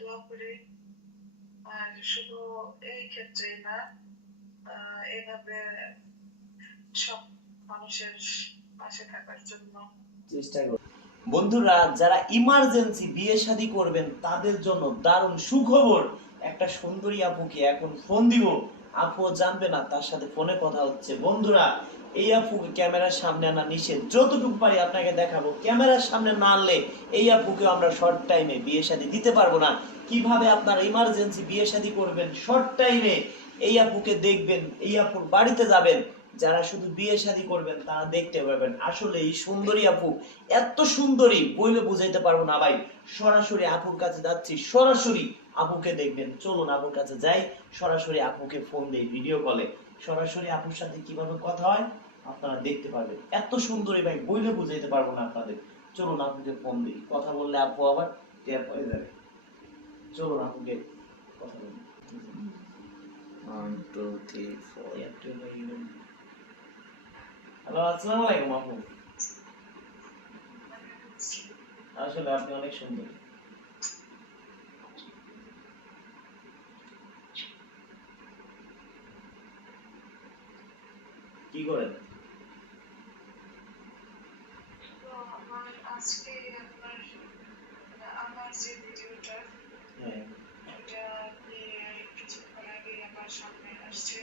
দোয়া করি। আর শুধু এই ক্ষেত্রেই না, এইভাবে সব মানুষের পাশে থাকার জন্য চেষ্টা করি। বন্ধুরা, যারা ইমার্জেন্সি বিয়ে শাদী করবেন তাদের জন্য দারুণ সুখবর। একটা সুন্দরী আপুকে এখন ফোন দিব, আপু জানবে না তার সাথে ফোনে কথা হচ্ছে। বন্ধুরা, এই আপুকে ক্যামেরার সামনে আনা নিষেধ, যতটুকু পারি আপনাকে দেখাবো। ক্যামেরার সামনে না আনলে এই আপুকে আমরা শর্ট টাইমে বিয়ে শাদী দিতে পারবো না। কিভাবে আপনারা ইমার্জেন্সি বিয়ে শাদী করবেন শর্ট টাইমে, এই আপুকে দেখবেন, এই আপুর বাড়িতে যাবেন। যারা শুধু বিয়ে শাদী করবেন তারা দেখতে পারবেন। আসলে এই সুন্দরী আপু এত সুন্দরী বইলে বুঝাইতে পারবো না ভাই। সরাসরি আপুর কাছে যাচ্ছি, সরাসরি আপুকে দেখবেন। চলুন আপুর কাছে যাই, সরাসরি আপুকে ফোন দেই ভিডিও কলে। সরাসরি আপুর সাথে কিভাবে কথা হয় আপনারা দেখতে পারবেন। এত সুন্দরী ভাই বইলে বুঝাইতে পারবো না আপনাদের। চলুন আপুকে ফোন দিই, কথা বললে আপু আবার টের পড়ে যাবে। চলুন আপুকে কথা বলি। 1 2 3 4 হ্যালো, আসসালামু আলাইকুম আপু। আসলে আপনি অনেক সুন্দর। কি করেন? আজকে আমার যে ভিডিওটা, এটা কিছুক্ষণ আগে আমার সামনে আসছে।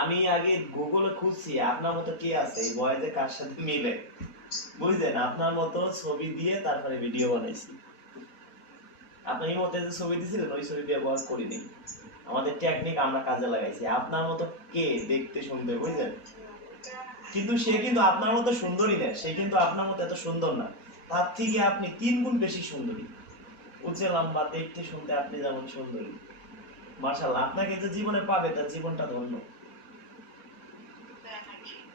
আমি আগে গুগলে খুঁজছি আপনার মতো কে আছে এই বয়েজে কার সাথে মিলে, বুঝলেন? আপনার মতো ছবি দিয়ে তারপরে ভিডিও বানাইছি। আপনি এই মতে যে ছবি দিছিলেন ওই ছবি ব্যবহার করিনি, আমাদের টেকনিক আমরা কাজে লাগাইছি। আপনার মতো কে দেখতে সুন্দর, বুঝলেন? কিন্তু সে কিন্তু আপনার মতো সুন্দরী না, সে কিন্তু আপনার মতো এত সুন্দর না, তার থেকে আপনি 3 গুণ বেশি সুন্দরী। উঁচে লম্বা, দেখতে শুনতে আপনি যেমন সুন্দরী। মাশাআল্লাহ, আপনাকে যে জীবনে পাবে তার জীবনটা ধন্য।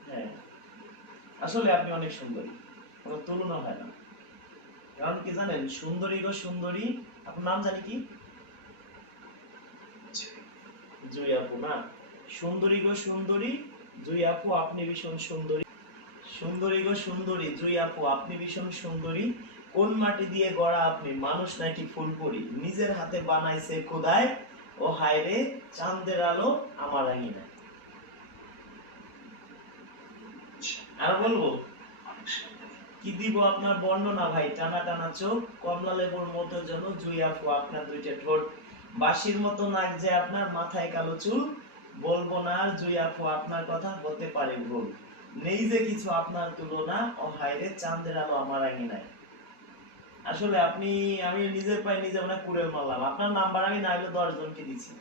হ্যাঁ, আসলে আপনি অনেক সুন্দরী, কোনো তুলনা হয় না। কারণ কি জানেন, সুন্দরী গো সুন্দরী, আপনার নাম জানি কি? জুই আপু না? সুন্দরী গো সুন্দরী, জুই আপু আপনি ভীষণ সুন্দরী। সুন্দরী গো সুন্দরী, জুই আপু আপনি ভীষণ সুন্দরী। কোন মাটি দিয়ে গড়া আপনি, মানুষ নাকি ফুলপুরি, নিজের হাতে বানাইছে খোদায়, ও হায় রে চাঁদের আলো আমার আঙিনায়। আর বলবো কি দিব আপনার বর্ণনা ভাই, টানা টানা চোখ, কমলা লেবুর মতো যেন জুই আপু আপনার দুইটা ঠোঁট, বাঁশির মতো নাক যে আপনার, মাথায় কালো চুল, বলবো না আর জুই আপু আপনার কথা, হতে পারে ভুল, নেই যে কিছু আপনার তুলনা, ও হায় রে চাঁদের আলো আমার আঙিনায়। আসলে আপনি, আমি নিজের পায়ে নিজে মনে কুড়েল মারলাম। আপনার নাম্বার আমি না হলে 10 জনকে দিছি।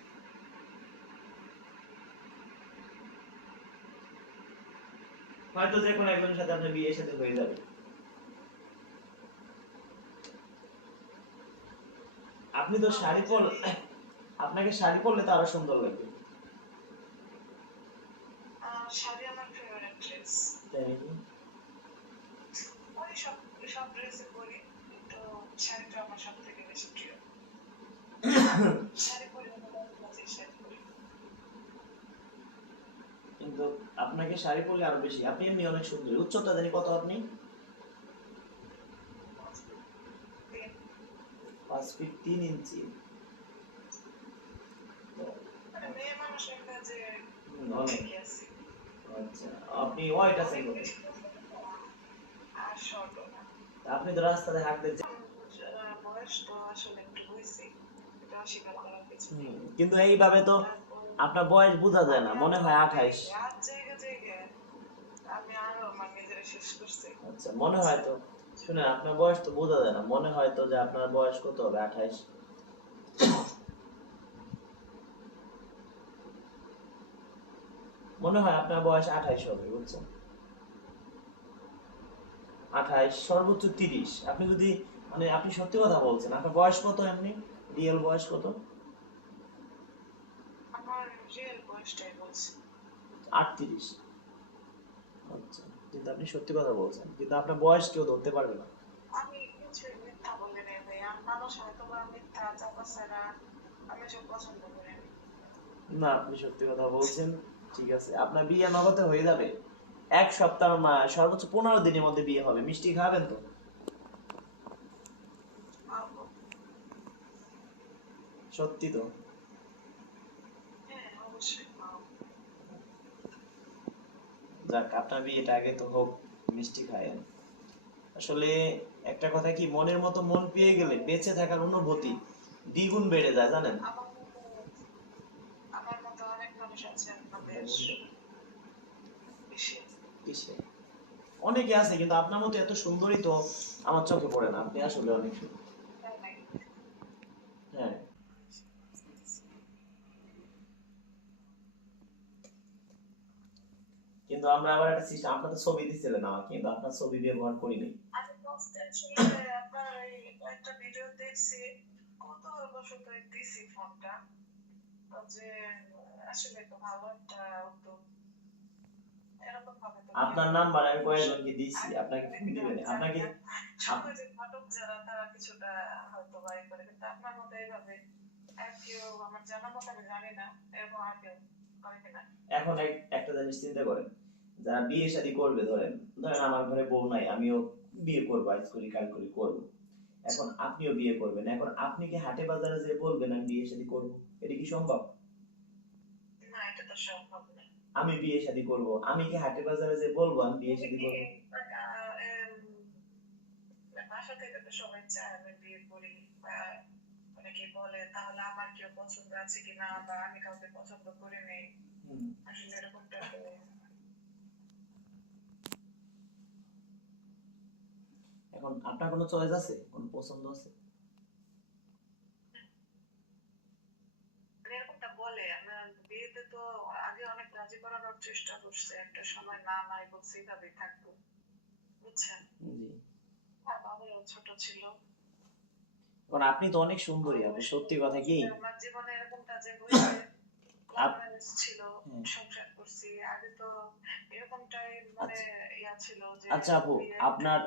হয়তো যে কোনো একজনের সাথে আপনার বিয়ে সাথে হয়ে যাবে। আপনি তো শাড়ি পরলে, আপনাকে শাড়ি পরলে তো আরো সুন্দর লাগবে। শাড়ি আমার ফেভারিট ড্রেস। তাই নাকি? আমি সব ড্রেসই পরি, কিন্তু শাড়িটা আমার সবথেকে বেশি প্রিয়। শাড়ি পরি, শাড়ি পরি। কিন্তু আপনাকে শাড়ি পরলে আরো বেশি, আপনি এমনি অনেক সুন্দর। উচ্চতা জানি কত আপনি? 5 ফিট 3 ইঞ্চি। মেয়ে মানুষের কাছে অনেক। আচ্ছা, আপনি হোয়াইট আছেন কত? আর শর্ট না। আপনি তো রাস্তাতে হাঁটতে, বয়স তো আসলে একটু হইছে, এটা অস্বীকার করার কিছু নেই। কিন্তু এইভাবে তো আপনার বয়স বোঝা যায় না, মনে হয় 28। আমি আরো আমার নিজের শেষ করছি। আচ্ছা, মনে হয় তো, শুনেন আপনার বয়স তো বোঝা যায় না, মনে হয় তো যে আপনার বয়স কত হবে? 28। মনে হয় আপনার বয়স 28 হবে, বুঝছেন? 28, সর্বোচ্চ 30। আপনি যদি, মানে আপনি সত্যি কথা বলছেন, আপনার বয়স কত এমনি? রিয়েল বয়স কত? আমার রিয়েল বয়সটাই বলছি, 38। আচ্ছা, কিন্তু আপনি সত্যি কথা বলছেন, কিন্তু আপনার বয়স কেউ ধরতে পারবে না। আমি কিছু মিথ্যা বলি না ভাই, মানুষ হয়তো বা মিথ্যা চাপা ছাড়া আমি সব পছন্দ করি না। আপনি সত্যি কথা বলছেন। ঠিক আছে, আপনার বিয়ে নগদে হয়ে যাবে। এক সপ্তাহ সর্বোচ্চ 15 দিনের মধ্যে বিয়ে হবে। মিষ্টি খাবেন তো? খাবো। সত্যি তো? হ্যাঁ, অবশ্যই খাবো। যাক, আপনার বিয়েটা আগে তো হোক, মিষ্টি খায়েন। আসলে একটা কথা কি, মনের মতো মন পেয়ে গেলে বেঁচে থাকার অনুভূতি দ্বিগুণ বেড়ে যায়, জানেন? আমার মতো অনেক মানুষ আছে আপনাদের দেশে। কিসে? অনেকে আছে, কিন্তু আপনার মতো এত সুন্দরী তো আমার চোখে পড়ে না। আপনি আসলে অনেক সুন্দর। তাই নাকি? হ্যাঁ, কিন্তু আমরা আবার একটা সিস্টেম, আপনার তো ছবি দিচ্ছিলেন আমাকে, কিন্তু আপনার ছবি ব্যবহার করিনি। আমি ফার্স্ট আসলে আপনার এই কয়েকটা ভিডিও দেখছি, কৌতূহলবশত দিছি ফোনটা, তো যে আসলে তো ভালো একটা উদ্যোগ, এরকম ভাবে তো আপনার কেউ নাম্বার আমি কয়েকজনকে দিয়েছি, আপনাকে ফোন দিবেন জানি আপনাকে। না। সমাজের ঘটক যারা তারা কিছুটা হয়তো বাই করে, কিন্তু আপনার মতো এইভাবে আর কেউ আমার জানা মতো আমি জানি না এরকম আর কেউ করে কিনা। এখন একটা জিনিস চিন্তা করেন, যারা বিয়ে শাদী করবে, ধরেন ধরেন আমার ঘরে বউ নাই, আমিও বিয়ে করবো, আজ করি কাল করি করবো। এখন আপনিও বিয়ে করবেন, এখন আপনি কি হাটে বাজারে যে বলবেন আমি বিয়ে শাদী করবো? এটা কি সম্ভব? না, এটা তো সম্ভব না। আমি বিয়ে শাদী করবো, আমি কি হাটে বাজারে যে বলবো আমি বিয়ে শাদী করবো? বাসা থেকে তো সবাই চায় আমি বিয়ে করি, বা অনেকে বলে তাহলে আমার কেউ পছন্দ আছে কিনা, বা আমি কাউকে পছন্দ করি নেই, আসলে এরকমটা তো। এখন আপনার কোনো চয়েস আছে, কোনো পছন্দ আছে? এরকমটা বলে আমার বিয়েতে তো আগে অনেক রাজি করানোর চেষ্টা করছে, একটা সময় না নাই বলছে এইভাবেই থাকবো, বুঝছেন? জি। আর বাবাও ছোট ছিল। কারণ আপনি তো অনেক সুন্দরী, আপনি সত্যি কথা কি। আমার জীবনে এরকমটা যে হয়েছে, ছিল, হ্যাঁ। সংসার করছি আগে তো এরকমটাই, মানে ইয়া ছিল যে আচ্ছা আপু, বিয়ে আপনার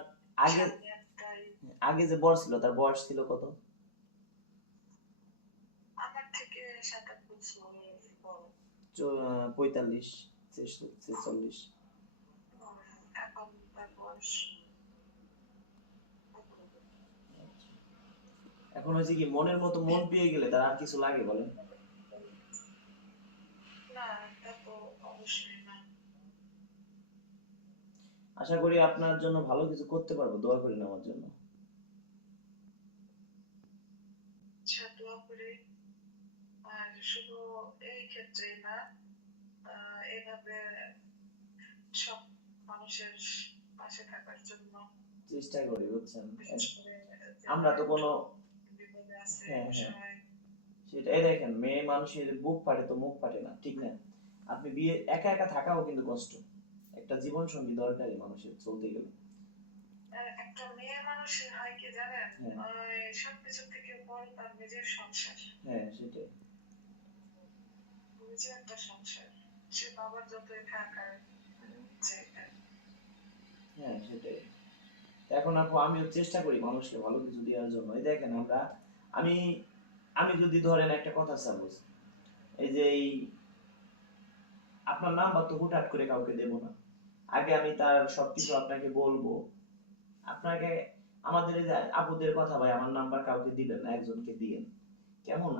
আগে একটাই। আগে যে বর ছিল তার বয়স ছিল কত? আমার থেকে 7-8 বছর বড়। 45, 46। এখন তার বয়স এখন হয়েছে কি, মনের মতো মন পেয়ে গেলে তার আর কিছু লাগে বলেন? না, তা তো অবশ্যই না। আশা করি আপনার জন্য ভালো কিছু করতে পারবো, দোয়া করেন আমার জন্য। আচ্ছা, দোয়া করি। আর শুধু এই ক্ষেত্রেই না, এভাবে সব মানুষের পাশে থাকার জন্য চেষ্টা করি, বুঝছেন? বিশেষ করে আমরা তো কোনো, বিপদে আছে হ্যাঁ হ্যাঁ, সবাই। সেটাই দেখেন, মেয়ে মানুষের বুক ফাটে তো মুখ ফাটে না, ঠিক না? আপনি বিয়ে একা একা থাকাও কিন্তু কষ্ট, একটা জীবন সঙ্গী দরকারি মানুষের চলতে গেলে। একটা মেয়ে মানুষের হয় কি জানেন, হ্যাঁ। ওই সবকিছু থেকে বড় তার নিজের সংসার। হ্যাঁ সেটাই। নিজের একটা সংসার, সে বাবার যতই থাক আর চাই। হ্যাঁ সেটাই। এখন আপু আমিও চেষ্টা করি মানুষকে ভালো কিছু দেওয়ার জন্য। এই দেখেন আমি আমি যদি ধরেন একটা কথা সাপোজ, এই যে আপনার নাম্বার তো হুটহাট করে কাউকে দেব না, আগে আমি তার সবকিছু আপনাকে বলবো। আপনাকে, আমাদের এই যে আপুদের কথা, ভাই আমার নাম্বার কাউকে দিবেন না, একজনকে দিয়েন, কেমন?